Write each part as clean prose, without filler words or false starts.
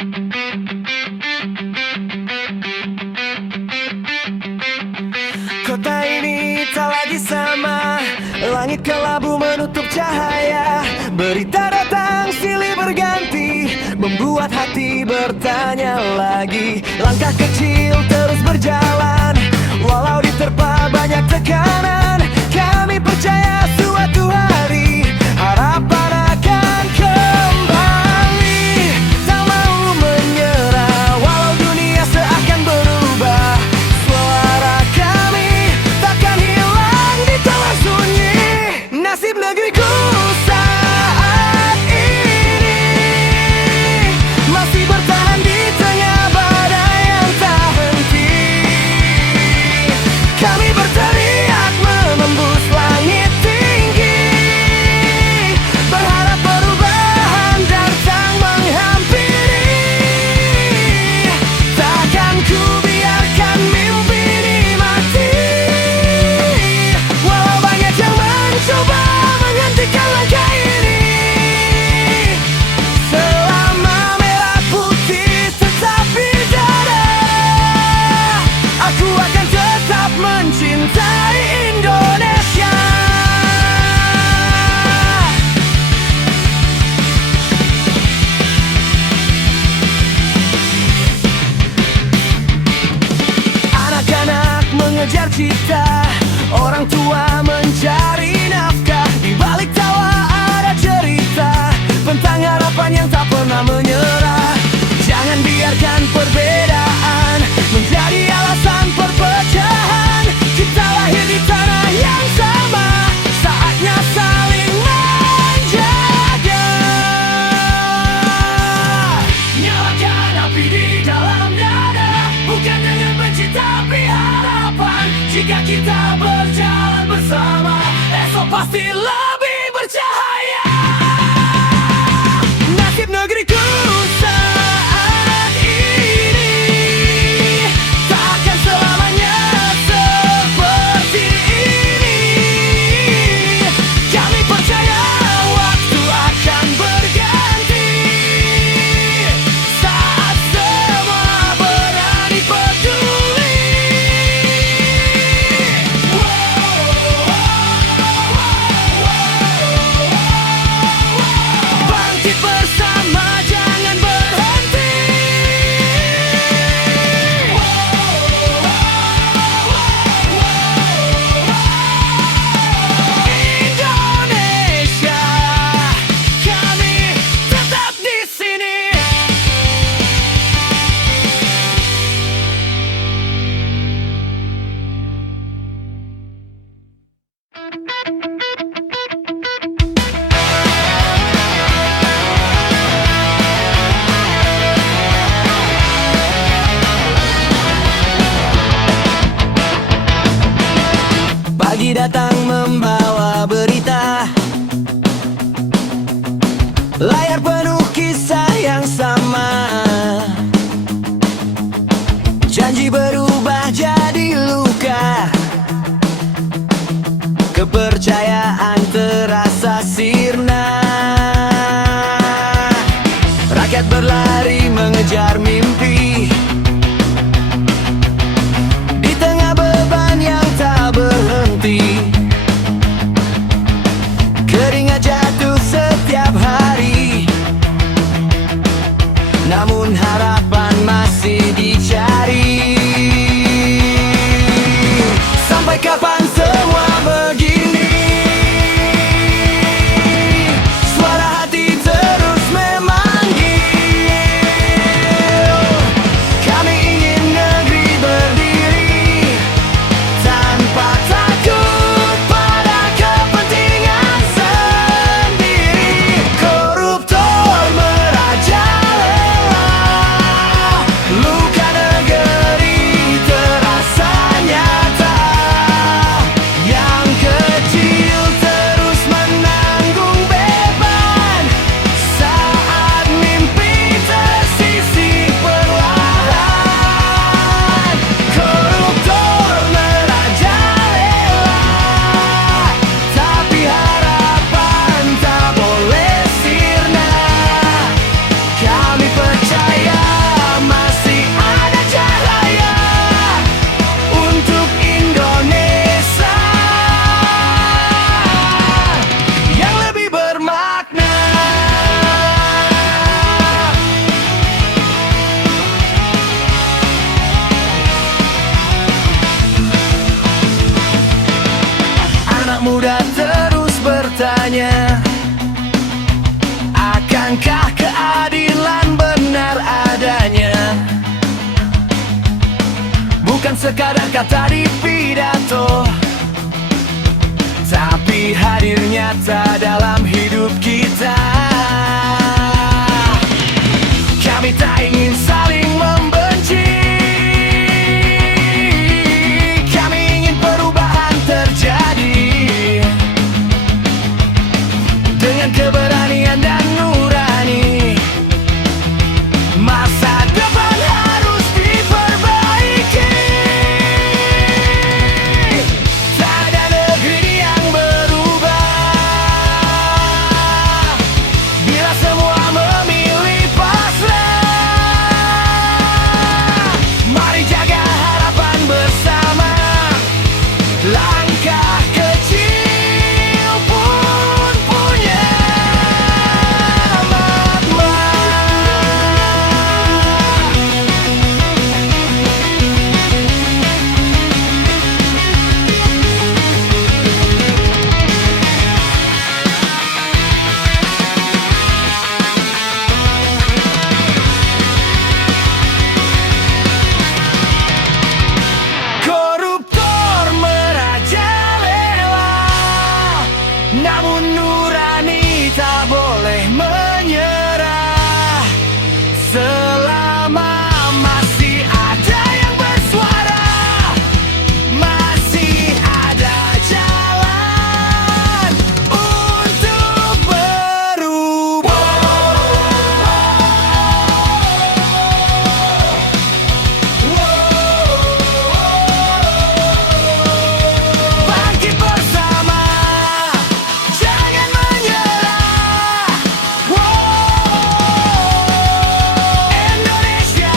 Kota ini tak lagi sama, langit kelabu menutup cahaya. Berita datang silih berganti, membuat hati bertanya lagi. Langkah kecil terus berjalan, walau diterpa banyak tekanan. Kami percaya suatu hari harapan akan kembali. Tak mau menyerah, walau dunia seakan berubah. Suara kami takkan hilang di telan sunyi. Nasib negeriku saat ini masih bertahan di tengah badai yang tak henti. Kami berteriak menembus langit tinggi, berharap perubahan datang menghampiri. Takkan ku biarkan mimpi ini mati, walau banyak yang mencoba menghentikan langkah ini. Selama merah putih tetap di dada, aku akan tetap mencintai Indonesia. Anak-anak mengejar cita, orang tua mencari nafkah. Di balik tawa ada cerita tentang harapan yang tak pernah menyerah. Jangan biarkan perbedaan menjadi alasan perpecahan. Kita lahir di tanah yang sama, saatnya saling menjaga. Nyalakan api di dalam dada, bukan dengan benci tapi harapan. Jika kita berjalan bersama, esok pasti lebih bercahaya. Nasib negeriku saat ini takkan selamanya seperti ini. Kami percaya waktu akan berganti saat semua berani peduli. Bangkit bersama, jangan berhenti. Indonesia, kami tetap di sini. Pagi datang membawa berita, layar penuh kisah yang sama. Janji berubah jadi luka, kepercayaan terasa sirna. Rakyat berlari mengejar mimpi, di tengah beban yang tak berhenti. Keringat jatuh setiap hari, namun harapan masih dicari. Sampai kapan semua begini? Suara hati terus memanggil. Kami ingin negeri berdiri tanpa takut pada kepentingan sendiri. Koruptor merajalela, luka negeri sekadar kata di pidato, tapi hadir nyata dalam hidup kita. Kami tak ingin saling membenci, kami ingin perubahan terjadi dengan keberanian dan nurani. Masa depan harus diperbaiki. Tak ada negeri yang berubah bila semua memilih pasrah. Mari jaga harapan bersama. Langkah kecil pun punya makna. Koruptor merajalela, namun nurani tak boleh menyerah. Selama masih ada yang bersuara, masih ada jalan untuk berubah. Bangkit bersama, jangan menyerah. Indonesia,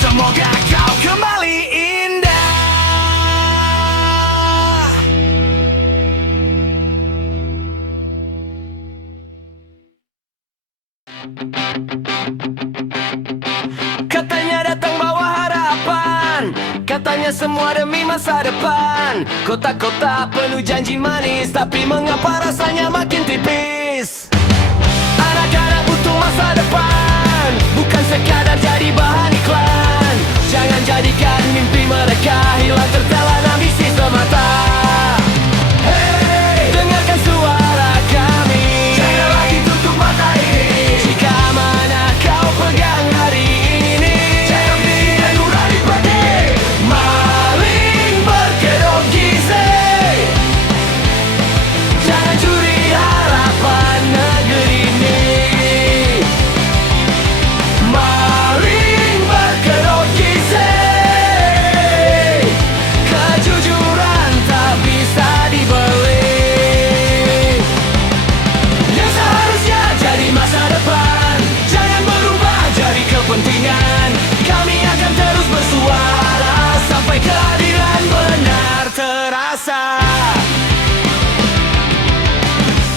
semoga kau kembali indah. Katanya datang bawa harapan, katanya semua demi masa depan. Kota-kota penuh janji manis, tapi mengapa rasanya makin tipis? Anak-anak butuh masa depan, bukan sekadar jadi bahan iklan. Jangan jadikan mimpi mereka hilang tertelan ambisi semata. Hey, dengarkan suara kami, jangan lagi tutup mata ini. Jika mana kau pegang hari ini, jangan pilih nurani pergi. Maling berkedok gizi, jangan curi harapan negeri ini. Maling berkedok gizi, kejujuran tak bisa dibeli. Yang seharusnya jadi masa depan, jangan berubah jadi kepentingan. Kami akan terus bersuara sampai keadilan benar terasa.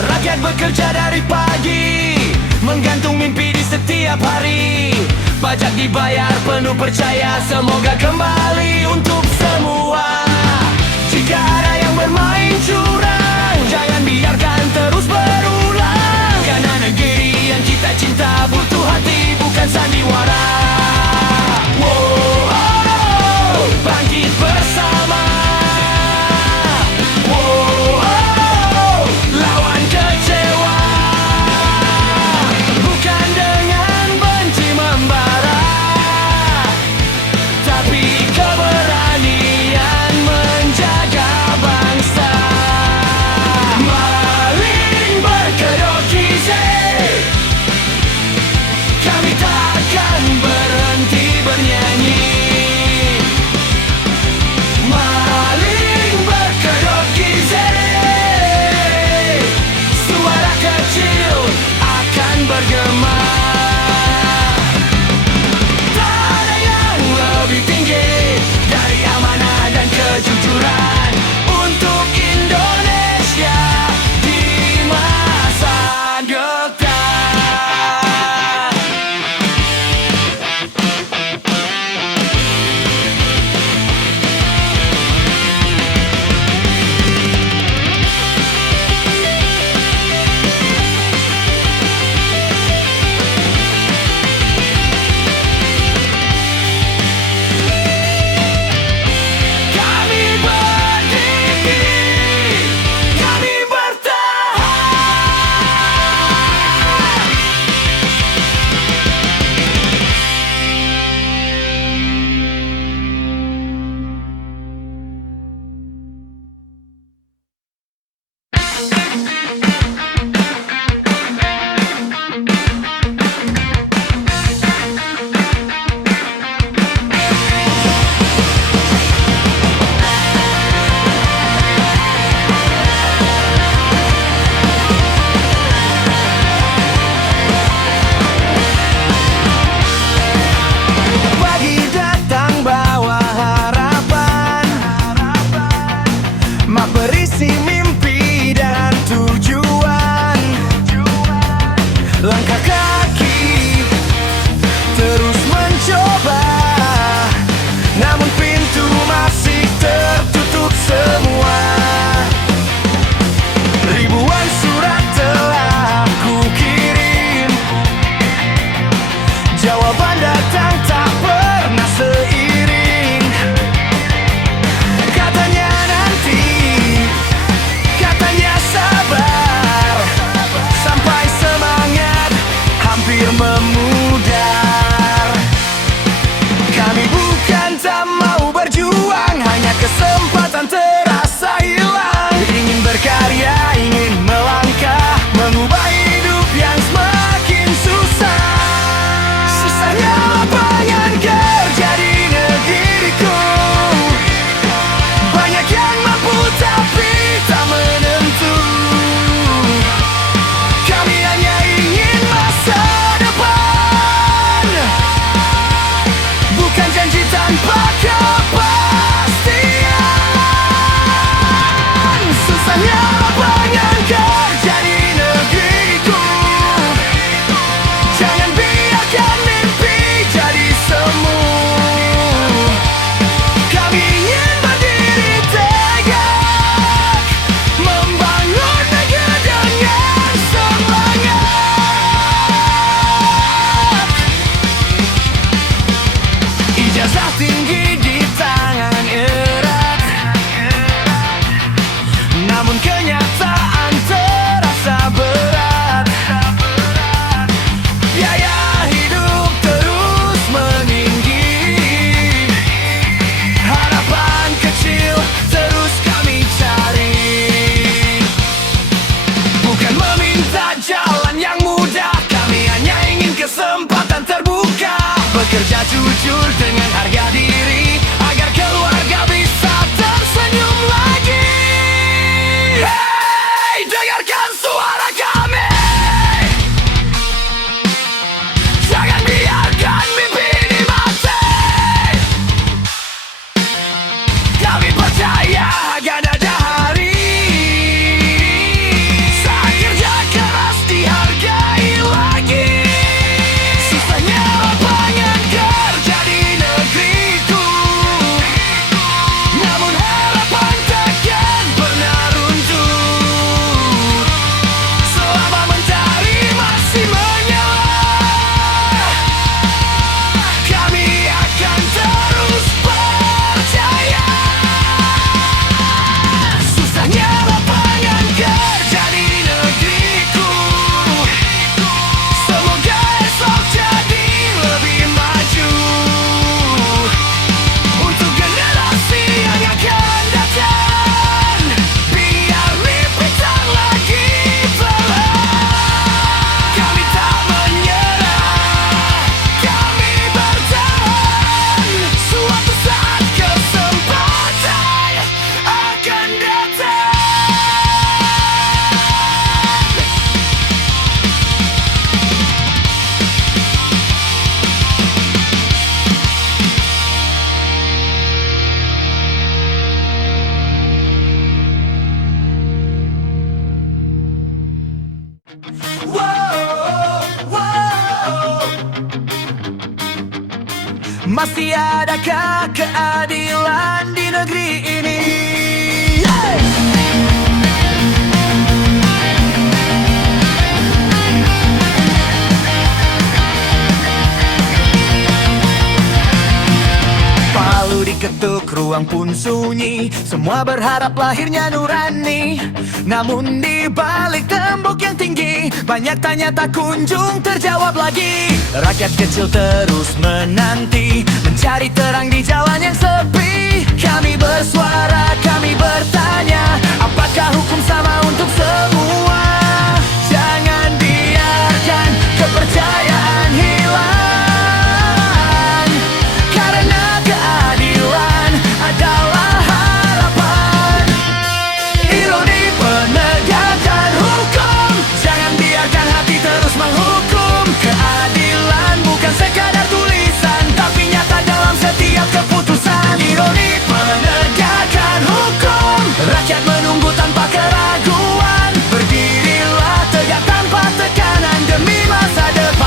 Rakyat bekerja dari pagi, menggantung mimpi di setiap hari. Pajak dibayar penuh percaya, semoga kembali untuk semua. Jika ada yang bermain curang, jangan biarkan terus berulang. Karena negeri yang kita cinta butuh hati, bukan sandiwara. Wow, bangkit bersama. Wow, lawan kecewa, bukan dengan benci membara, tapi keberanian menjaga bangsa. Maling berkedok gizi, kami takkan Jawaban datang tak pernah seiring. Katanya nanti, katanya sabar, sampai semangat hampir memudar. Kami bukan tak mau berjuang, hanya kesempatan terasa hilang. Ingin berkarya, ingin melangkah, mengubah hidup yang semakin susah. Susahnya lapangan kerja di negeriku, banyak yang mampu tapi tak menentu. Kami hanya ingin masa depan, bukan janji tanpa kepastian. Susahnya lapangan kerja di negeriku, jangan biarkan mimpi jadi semu. Kami ingin berdiri tegak, membangun negeri dengan semangat. Ijazah tinggi di tangan erat, namun kenyataan terasa berat. Biaya hidup terus meninggi, harapan kecil terus kami cari. Bukan meminta jalan yang mudah, kami hanya ingin kesempatan terbuka. Bekerja jujur dengan harga diri, agar keluarga bisa tersenyum lagi. Hey, dengarkan suara kami, jangan biarkan mimpi ini mati. Kami percaya akan ada hari saat kerja keras dihargai lagi. Susahnya lapangan kerja di negeriku, namun harapan takkan pernah runtuh. Selama mentari masih menyala, kami akan terus percaya. Susahnya lapangan kerja di negeriku, semoga esok jadi lebih maju untuk generasi yang akan datang. Biar mimpi tak lagi perlahan, kami tak menyerah, kami bertahan. Suatu saat kesempatan akan datang. Wow, wow. Masih adakah keadilan di negeri ini? Yeay! Palu diketuk, ruang pun sunyi, semua berharap lahirnya nurani. Namun di balik tembok yang tinggi, banyak tanya tak kunjung terjawab lagi. Rakyat kecil terus menanti, mencari terang di jalan yang sepi. Kami bersuara, kami bertanya, apakah hukum sama untuk semua? Jangan biarkan kepercayaan hilang, karena keadilan adalah harapan. Ironi penegakan hukum, jangan biarkan hati terus menghukum. Keadilan bukan sekadar tulisan, tapi nyata dalam setiap keputusan. Ironi penegakan hukum, rakyat menunggu tanpa keraguan. Berdirilah tegak tanpa tekanan demi masa depan.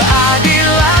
keadilan.